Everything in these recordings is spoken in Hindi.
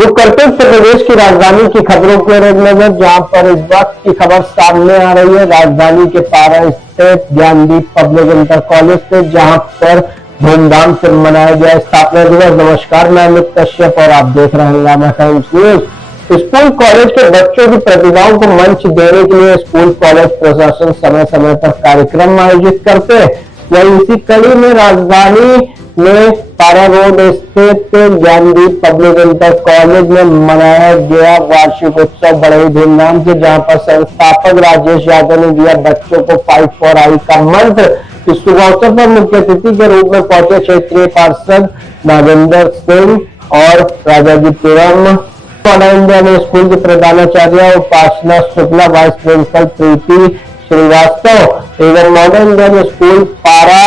रुक करते उत्तर प्रदेश की राजधानी की खबरों की ओर एक नजर, जहां पर इस वक्त की खबर सामने आ रही है राजधानी के पारा स्थित ज्ञानदीप पब्लिक इंटर कॉलेज से, जहां पर धूमधाम से मनाया गया स्थापना दिवस। नमस्कार, मैं अमित कश्यप और आप देख रहे हैं Lama times news. School college के बच्चों की प्रतिभाओं को मंच देने के लिए स्कूल कॉलेज प्रशासन समय समय पर कार्यक्रम आयोजित करते हैं। वहीं इसी कड़ी में राजधानी में पारा रोड स्थित ज्ञानदीप पब्लिक इंटर कॉलेज में मनाया गया वार्षिक उत्सव बड़े ही धूमधाम से, जहां पर संस्थापक राजेश यादव ने दिया बच्चों को फाइट फॉर आई का मंत्र। इस शुभ अवसर पर मुख्य अतिथि के रूप में पहुंचे क्षेत्रीय पार्षद नागेंद्र सिंह और राजाजीपुरम मॉडर्न इंडियन स्कूल के प्रधानाचार्य उपासना शुक्ला, वाइस प्रिंसिपल प्रीति श्रीवास्तव एवं मॉडर्न इंडियन स्कूल पारा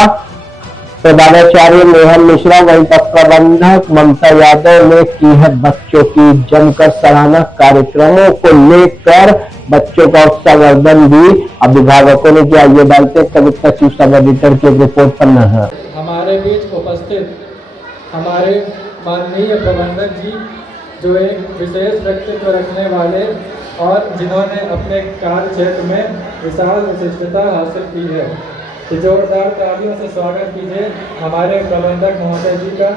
प्रधानाचार्य नेहल मिश्रा। वहीं प्रबंधक ममता यादव ने की है बच्चों की जमकर सराहना। कार्यक्रमों को लेकर बच्चों का उत्साहवर्धन भी अभिभावकों ने किया। ये डालते कविता चीफ सब एडिटर की रिपोर्ट पर नजर। हमारे बीच उपस्थित हमारे माननीय प्रबंधक जी, जो एक विशेष व्यक्तित्व रखने वाले और जिन्होंने अपने कार्य क्षेत्र में विशाल विशिष्टता हासिल की है, जोरदार तालियों से स्वागत कीजिए हमारे प्रबंधक महोदय जी का,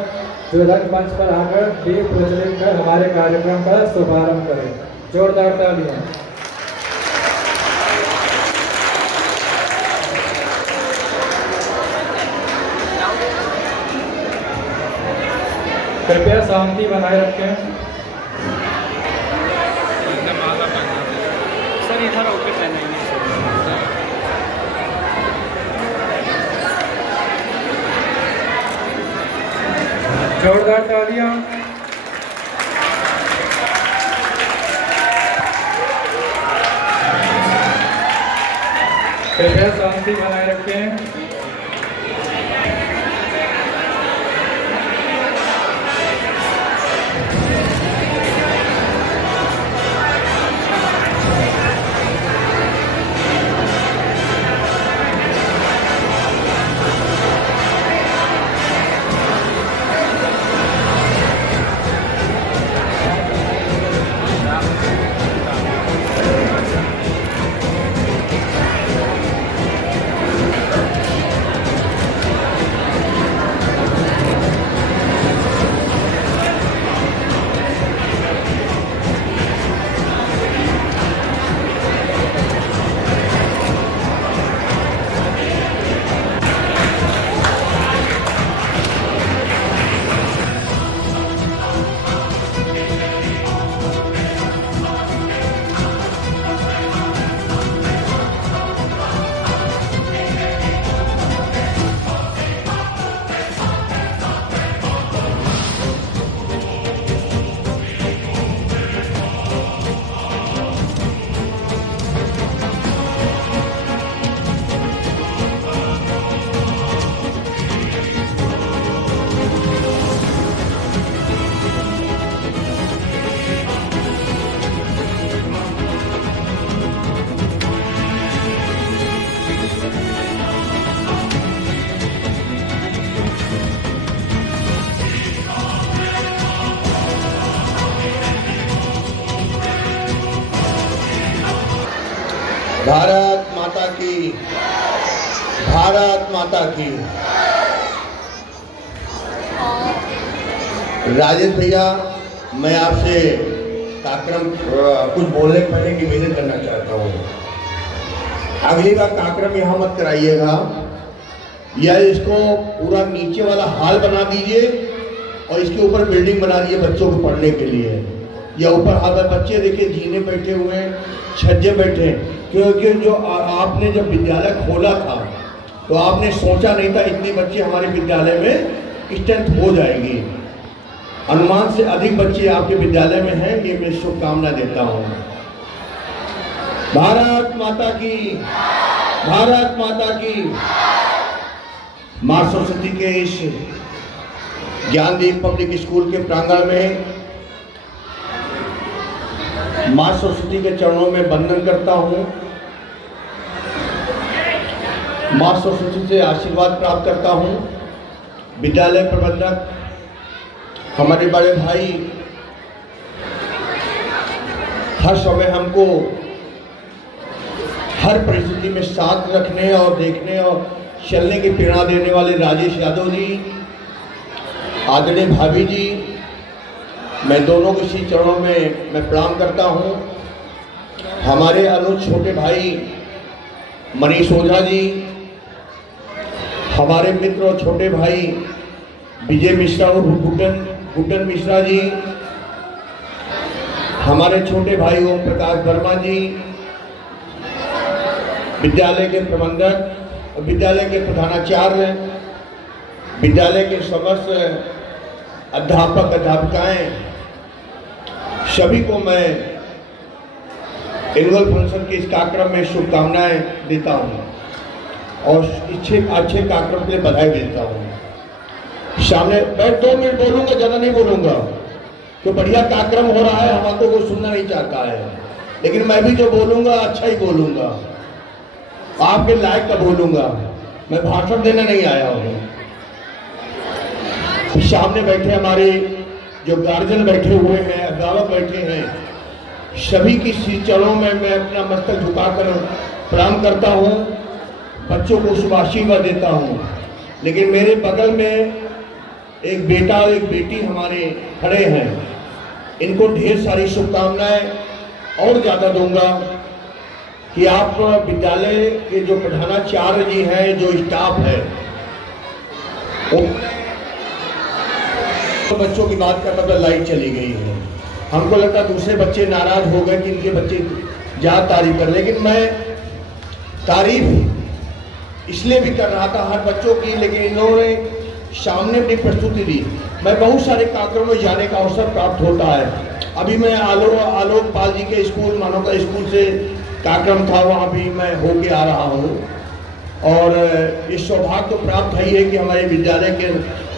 जो रंगमंच पर आकर दीप प्रज्वलित कर हमारे कार्यक्रम का शुभारंभ करें। जोरदार तालियां। कृपया शांति बनाए रखें। सर इधर होकर पहनेंगे। जोरदार तालियां। कृपया शांति बनाए रखें। भारत माता की, भारत माता की। राजेश भैया, मैं आपसे कार्यक्रम कुछ बोलने के पहले निवेदन करना चाहता हूँ। अगली बार कार्यक्रम यहाँ मत कराइएगा, या इसको पूरा नीचे वाला हॉल बना दीजिए और इसके ऊपर बिल्डिंग बना दीजिए बच्चों को पढ़ने के लिए। या ऊपर हॉल में बच्चे देखिए जीने बैठे हुए हैं, छज्जे बैठे, क्योंकि जो आपने जब विद्यालय खोला था तो आपने सोचा नहीं था इतने बच्चे हमारे विद्यालय में स्ट्रेंथ हो जाएगी। अनुमान से अधिक बच्चे आपके विद्यालय में हैं, ये मैं शुभकामना देता हूँ। भारत माता की, भारत माता की। माँ सरस्वती के इस ज्ञानदीप पब्लिक स्कूल के प्रांगण में माँ सरस्वती के चरणों में वंदन करता हूँ। माँ सरस्वती से आशीर्वाद प्राप्त करता हूँ। विद्यालय प्रबंधक, हमारे बड़े भाई हर समय हमको हर परिस्थिति में साथ रखने और देखने और चलने की प्रेरणा देने वाले राजेश यादव जी, आदरणीय भाभी जी, मैं दोनों के श्री चरणों में मैं प्रणाम करता हूँ। हमारे अनुज छोटे भाई मनीष ओझा जी, हमारे मित्र और छोटे भाई विजय मिश्रा और गुड्डन मिश्रा जी, हमारे छोटे भाई ओम प्रकाश वर्मा जी, विद्यालय के प्रबंधक, विद्यालय के प्रधानाचार्य, विद्यालय के समस्त अध्यापक अध्यापिकाएं, सभी को मैं एनुअल फंक्शन के इस कार्यक्रम में शुभकामनाएं देता हूं और अच्छे कार्यक्रम के लिए बधाई देता हूं। सामने मैं 2 मिनट बोलूंगा, ज़्यादा नहीं बोलूंगा, तो बढ़िया कार्यक्रम हो रहा है, हमको कोई सुनना नहीं चाहता है, लेकिन मैं भी जो बोलूंगा अच्छा ही बोलूंगा, आपके लायक का बोलूंगा, मैं भाषण देने नहीं आया हूँ। सामने बैठे हमारे जो गार्जियन बैठे हुए हैं, अभिभावक बैठे हैं, सभी की श्री चरणों में मैं अपना मस्तक झुकाकर प्रणाम करता हूँ, बच्चों को शुभाशीर्वाद देता हूँ। लेकिन मेरे बगल में एक बेटा और एक बेटी हमारे खड़े हैं, इनको ढेर सारी शुभकामनाएं और ज़्यादा दूंगा कि आप विद्यालय के जो प्रधानाचार्य जी हैं, जो स्टाफ है, तो बच्चों की बात करता तो लाइट चली गई है। हमको लगता दूसरे बच्चे नाराज हो गए कि इनके बच्चे ज़्यादा तारीफ कर, लेकिन मैं तारीफ इसलिए भी कर रहा था हर बच्चों की, लेकिन इन्होंने सामने अपनी प्रस्तुति दी। मैं बहुत सारे कार्यक्रमों में जाने का अवसर प्राप्त होता है। अभी मैं आलोक पाल जी के स्कूल, मानवता स्कूल से कार्यक्रम था, वहाँ भी मैं होके आ रहा हूँ और ये सौभाग्य तो प्राप्त है कि हमारे विद्यालय के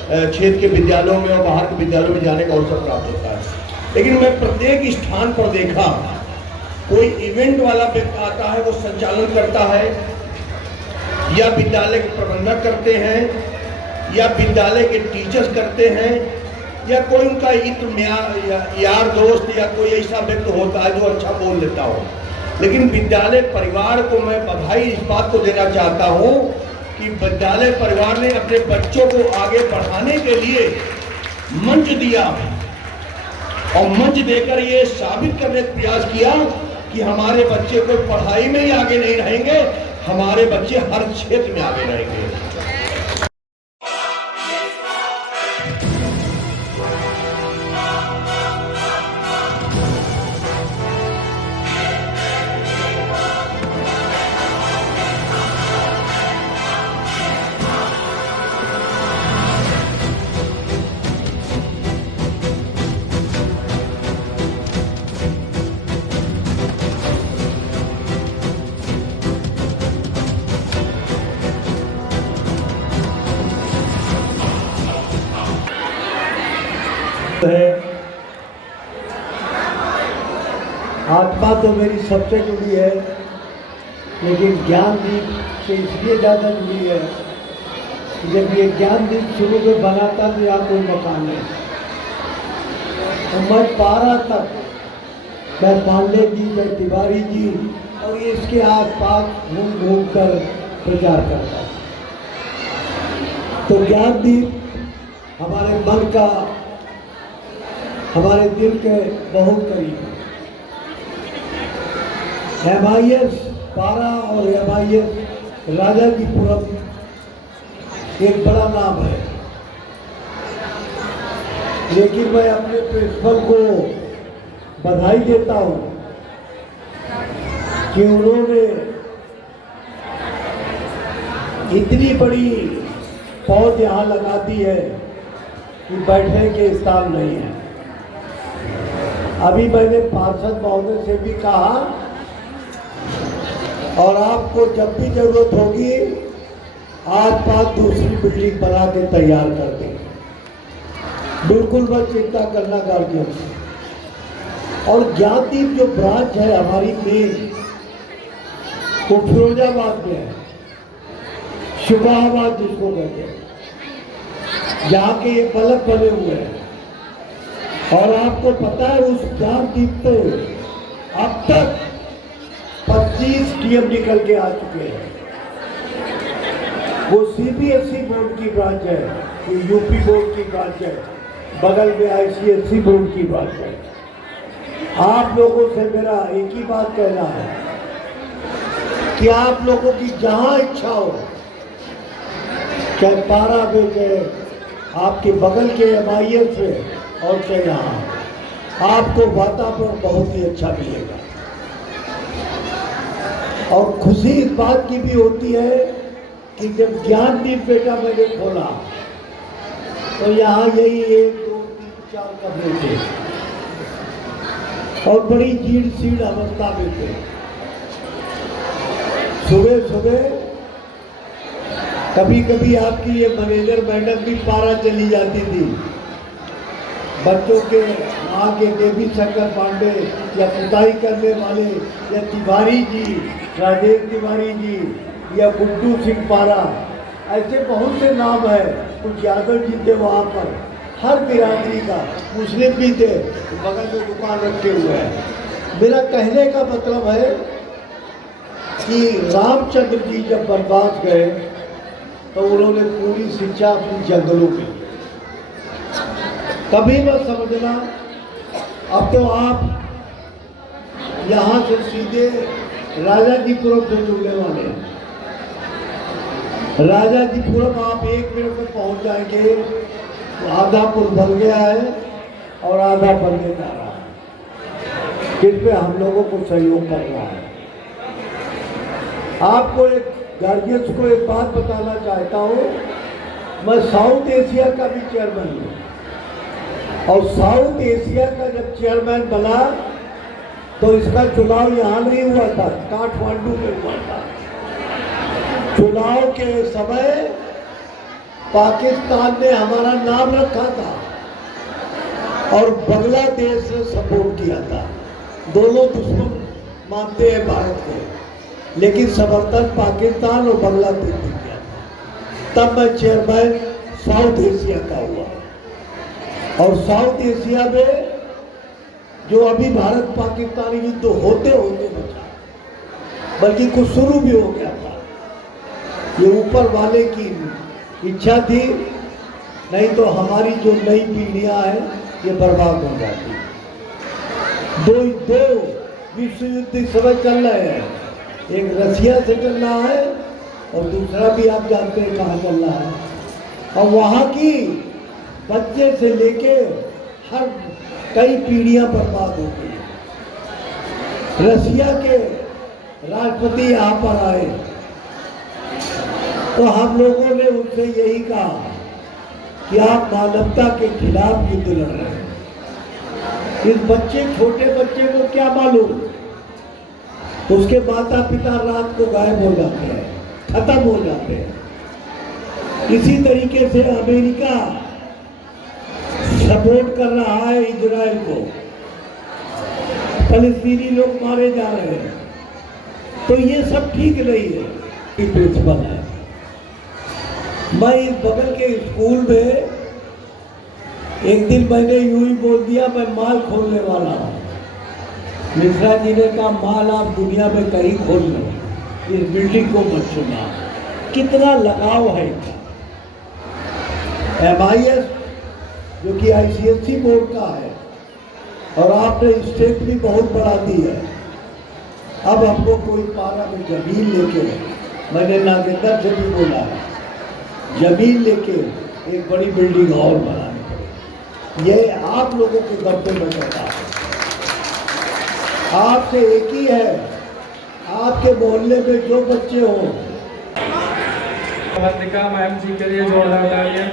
क्षेत्र के विद्यालयों में और बाहर के विद्यालयों में जाने का अवसर प्राप्त होता है। लेकिन मैं प्रत्येक स्थान पर देखा कोई इवेंट वाला व्यक्ति आता है, वो संचालन करता है, या विद्यालय के प्रबंधक करते हैं, या विद्यालय के टीचर्स करते हैं, या कोई उनका यार दोस्त या कोई ऐसा व्यक्ति होता है जो अच्छा बोल लेता हो। लेकिन विद्यालय परिवार को मैं बधाई इस बात को देना चाहता हूँ कि विद्यालय परिवार ने अपने बच्चों को आगे बढ़ाने के लिए मंच दिया और मंच देकर ये साबित करने का प्रयास किया कि हमारे बच्चे कोई पढ़ाई में ही आगे नहीं रहेंगे, हमारे बच्चे हर क्षेत्र में आगे रहेंगे। है आत्मा तो मेरी सबसे जुड़ी है, लेकिन ज्ञानदीप से इसलिए ज़्यादा जुड़ी है कि जब ये ज्ञानदीप शुरू में बनाता तो यहाँ कोई मकान नहीं, तो मैं 12 तक मैं पांडे जी, मैं तिवारी जी और ये इसके आसपास घूम कर प्रचार करता। तो ज्ञानदीप हमारे मन का, हमारे दिल के बहुत करीब है। MIS 12 और MIS राजाजीपुरम एक बड़ा नाम है, लेकिन मैं अपने प्रिंसिपल को बधाई देता हूँ कि उन्होंने इतनी बड़ी पौध यहाँ लगा दी है कि बैठने के स्थान नहीं है। अभी मैंने पार्षद महोदय से भी कहा और आपको जब भी जरूरत होगी आसपास दूसरी बिल्डिंग बना के तैयार कर देंगे, बिल्कुल मत चिंता करना गार्जियन। और ज्ञानदीप जो ब्रांच है हमारी मेन, वो फिरोजाबाद में है, शुभाबाद जिसको कहते हैं, जहाँ के ये बल्ब बने हुए हैं। और आपको पता है उस ज्ञानदीप पे अब तक 25 डीएम निकल के आ चुके हैं। वो सीबीएसई बोर्ड की ब्रांच है, ये यूपी बोर्ड की ब्रांच है, बगल में आईसीएसई बोर्ड की ब्रांच है। आप लोगों से मेरा एक ही बात कहना है कि आप लोगों की जहां इच्छा हो, चाहे पारा में, चाहे आपके बगल के MIS में और चाहे यहाँ, आपको वातावरण बहुत ही अच्छा मिलेगा। और खुशी इस बात की भी होती है कि जब ज्ञानदीप बेटा मैंने खोला तो यहाँ यही 1, 2, 3, 4 कमरे थे और बड़ी जीड़ सीड़ अवस्था में थे। सुबह सुबह कभी कभी आपकी ये मैनेजर मैडम भी पारा चली जाती थी, बच्चों के माँ के देवी शंकर पांडे या पुताई करने वाले या तिवारी जी, राजेश तिवारी जी या गुड्डू सिंह पारा, ऐसे बहुत से नाम है। कुछ यादव जी थे वहाँ पर, हर बिरादरी का, मुस्लिम भी थे, बगल में दुकान रखे हुए हैं। मेरा कहने का मतलब है कि रामचंद्र जी जब वनवास गए तो उन्होंने पूरी शिक्षा अपनी जंगलों में। कभी मत समझना अब तो आप यहाँ से सीधे राजाजीपुरम से जुड़ने वाले हैं। राजाजीपुरम आप 1 मिनट में पहुँच जाएंगे तो आधा पुल बन गया है और आधा बनने जा रहा है, जिस पे हम लोगों को सहयोग कर रहा है। आपको एक गार्जियंस को एक बात बताना चाहता हूँ, मैं साउथ एशिया का भी चेयरमैन हूँ और साउथ एशिया का जब चेयरमैन बना तो इसका चुनाव यहाँ नहीं हुआ था, काठमांडू में हुआ था। चुनाव के समय पाकिस्तान ने हमारा नाम रखा था और बांग्लादेश ने सपोर्ट किया था। दोनों दुश्मन मानते हैं भारत को, लेकिन समर्थन पाकिस्तान और बांग्लादेश ने किया था। तब मैं चेयरमैन साउथ एशिया का हुआ और साउथ एशिया में जो अभी भारत पाकिस्तान युद्ध होते होते बचा, बल्कि कुछ शुरू भी हो गया था। ये ऊपर वाले की इच्छा थी, नहीं तो हमारी जो नई पीढ़ियां हैं ये बर्बाद हो जाती। दो विश्व युद्ध इस समय चल रहे हैं, एक रसिया से चल रहा है और दूसरा भी आप जानते हैं कहाँ चल रहा है। और वहाँ की बच्चे से लेके हर कई पीढ़ियां बर्बाद हो गई। रसिया के राष्ट्रपति यहाँ पर आए तो हम लोगों ने उनसे यही कहा कि आप मानवता के खिलाफ युद्ध लड़ रहे हैं। इस बच्चे, छोटे बच्चे को क्या मालूम, उसके माता पिता रात को गायब हो जाते हैं, खत्म हो जाते हैं। इसी तरीके से अमेरिका सपोर्ट कर रहा है इजराइल को, फलस्तीनी लोग मारे जा रहे हैं। तो ये सब ठीक नहीं है। प्रिंसिपल है, मैं इस बगल के स्कूल में एक दिन मैंने यूं ही बोल दिया मैं माल खोलने वाला हूँ। मिश्रा जी ने कहा माल आप दुनिया में कहीं खोल लो, इस बिल्डिंग को मत छूना। कितना लगाव है इनका। MIS जो कि ICSE बोर्ड का है और आपने स्टेट भी बहुत बढ़ा दी है। अब हमको कोई पारा में जमीन लेके, मैंने नागेंद्र से भी बोला है, जमीन लेके एक बड़ी बिल्डिंग और बनानी पड़ेगी। ये आप लोगों के दम पे मैं कहता हूँ। आपसे एक ही है, आपके मोहल्ले में जो बच्चे हों, वंदिका मैम जी के लिए जोरदार तालियां।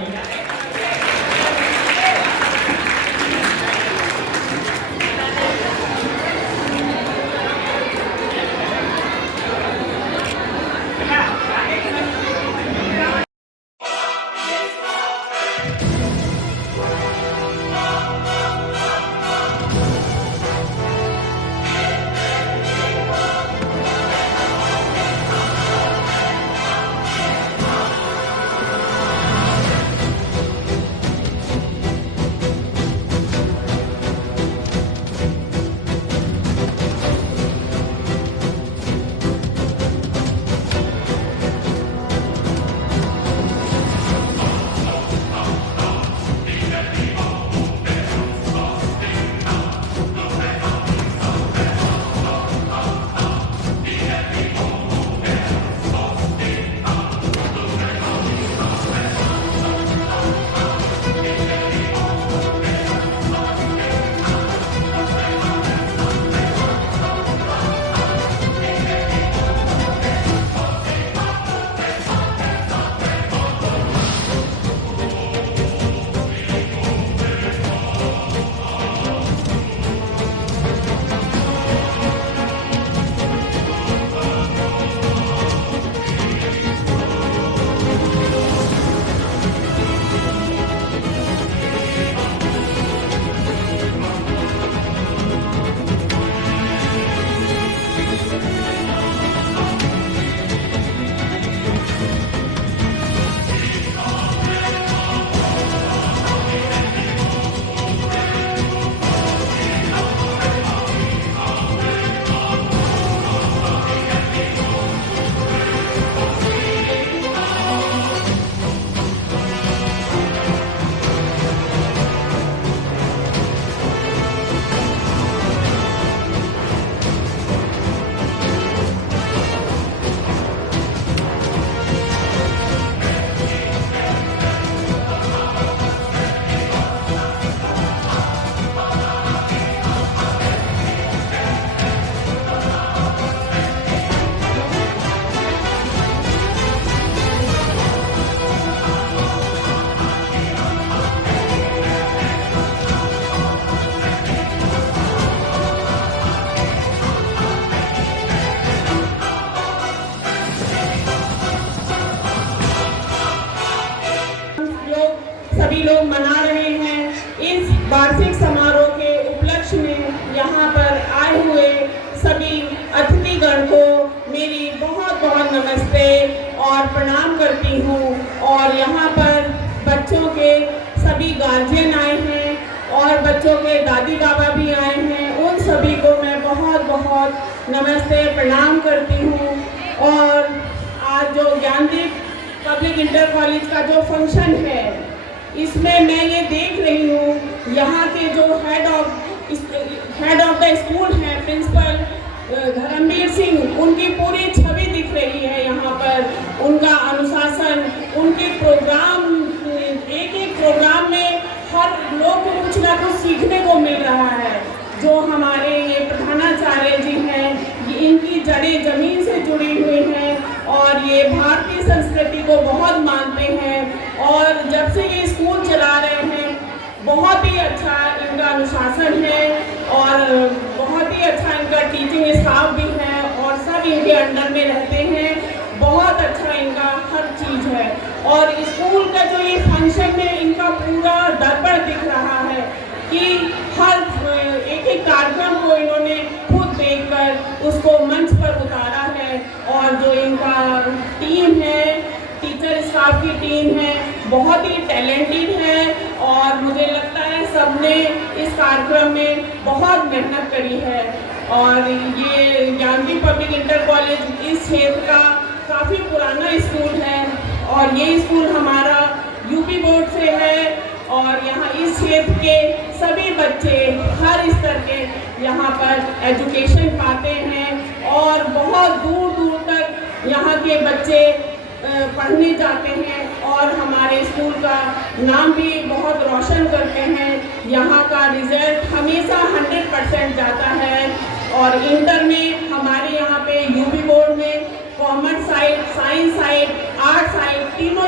छात्रीगण को मेरी बहुत बहुत नमस्ते और प्रणाम करती हूँ। और यहाँ पर बच्चों के सभी गार्जियन आए हैं और बच्चों के दादी बाबा भी आए हैं, उन सभी को मैं बहुत बहुत नमस्ते प्रणाम करती हूँ। और आज जो ज्ञानदीप पब्लिक इंटर कॉलेज का जो फंक्शन है, इसमें मैं ये देख रही हूँ यहाँ के जो हेड ऑफ द स्कूल हैं, प्रिंसिपल धर्मवीर सिंह, उनकी पूरी छवि दिख रही है यहाँ पर। उनका अनुशासन, उनके प्रोग्राम, एक एक प्रोग्राम में हर लोग को कुछ ना कुछ सीखने को मिल रहा है। जो हमारे ये प्रधानाचार्य जी हैं, ये इनकी जड़ें ज़मीन से जुड़ी हुई हैं और ये भारतीय संस्कृति को बहुत मानते हैं। और जब से ये स्कूल चला रहे हैं, बहुत ही अच्छा इनका अनुशासन है और बहुत ही अच्छा इनका टीचिंग स्टाफ भी है और सब इनके अंडर में रहते हैं। बहुत अच्छा इनका हर चीज़ है। और स्कूल का जो ये फंक्शन में इनका पूरा दर्पण दिख रहा है कि हर एक एक कार्यक्रम को इन्होंने खुद देखकर उसको मंच पर उतारा है। और जो इनका टीम है, टीचर स्टाफ की टीम है, बहुत ही टैलेंटेड है और मुझे लगता है सबने इस कार्यक्रम में बहुत मेहनत करी है। और ये ज्ञानदीप पब्लिक इंटर कॉलेज इस क्षेत्र का काफ़ी पुराना स्कूल है और ये स्कूल हमारा यूपी बोर्ड से है और यहाँ इस क्षेत्र के सभी बच्चे हर स्तर के यहाँ पर एजुकेशन पाते हैं और बहुत दूर दूर तक यहाँ के बच्चे पढ़ने जाते हैं और हमारे स्कूल का नाम भी बहुत रोशन करते हैं। यहाँ का रिजल्ट हमेशा 100% जाता है और इंटर में हमारे यहाँ पे यूपी बोर्ड में commerce side, science side, art side तीनों